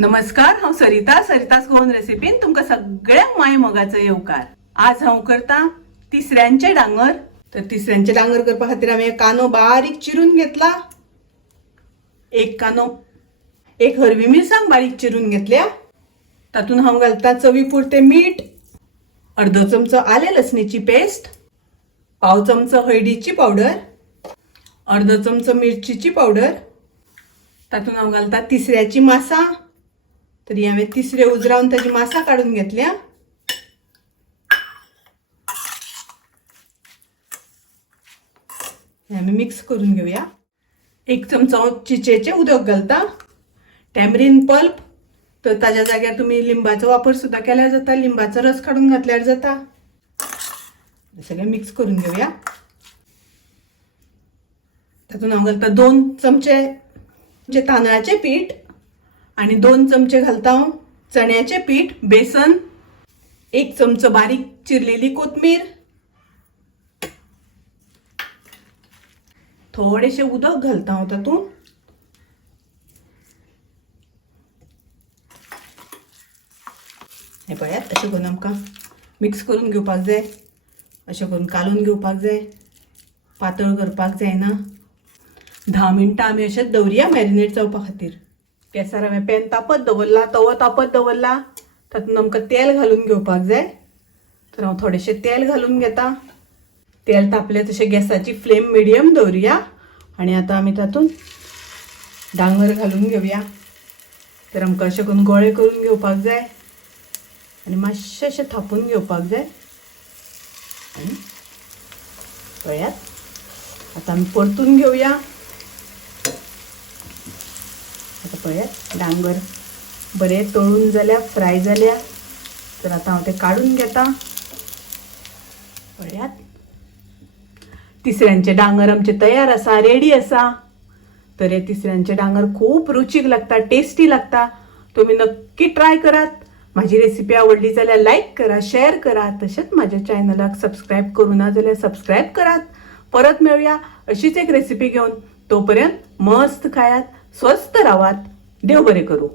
नमस्कार, हांव सरितास गोवन रेसिपीन तुमकां सगळ्यांक माय मोगाचो येवकार। आज हांव करता तिसऱ्यांचे डांगर। तर तिसऱ्यांचे डांगर करपा खातीर हांवें कांदो बारीक चिरून घेतला, एक हरवी मिरसांग बारीक चिरून घेतल्या। तातूंत हांव घालता चवी पुरते मीठ, अर्धो चमचो आले लसणीची पेस्ट, पाव चमचो हळदीची पावडर, अर्धो चमचो मिरचीची पावडर। तातूंत हांव घालता तिसऱ्याची मासा। तरी हांवें तिसरे उजरावन ताची मासा काढून घेतल्या। आम्ही मिक्स करून घेऊया। एक चमचो चिचेचे उदक घालता, टॅमरीन पल्प, तर ताज्या जाग्यार तुम्ही लिंबाचो वापर सुद्धा केल्यार जाता, लिंबाचो रस काढून घातल्यार जाता। सगळें मिक्स करून घेऊया। तातूंत हांव घालता 2 चमचे तांदळाचे पीठ आणि 2 चमचे घालता हांव चण्याचे पीठ, बेसन, 1 चमचो बारीक चिरलेली कोथमीर, थोडेशे उदक घालता हांव तातूंत। हे पळयात, अशें करून आमकां मिक्स करून घेवपाक जाय, अशें करून कालून घेवपाक जाय, पातळ करपाक जायना। 10 मिनटां आमी अशेंच दवरया मॅरिनेट जावपा खातीर। गॅसार हांवें पॅन तापत दवरला, तवो तापत दवरला, तातूंत आमकां तेल घालून घेवपाक जाय। तर हांव थोडेशें तेल घालून घेता। तेल तापलें तशें गॅसाची फ्लेम मिडियम दवरया आनी आतां आमी तातूंत डांगर घालून घेवया। तर आमकां अशें करून गोळे करून घेवपाक जाय आनी मातशें अशें थापून घेवपाक जाय। आनी पळयात, आतां आमी परतून घेवया। आता पळयात, डांगर बरे तळून जाल्या, फ्राय जाल्या। तर आता हांव ते काढून घेता। पळयात, तिसऱ्यांचे डांगर आमचे तयार आसा, रेडी आसा। तर हे तिसऱ्यांचे डांगर खूप रुचीक लागता, टेस्टी लागता। तुम्ही नक्की ट्राय करात। माझी रेसिपी आवडली जाल्यार लाईक करा, शेअर करा, तसेच माझ्या चॅनलाक सबस्क्राईब करू ना जाल्यार सबस्क्राईब करात। परत मेळूया अशीच एक रेसिपी घेऊन। तोपर्यंत मस्त खायात, स्वस्त रावात, देव बरे करू।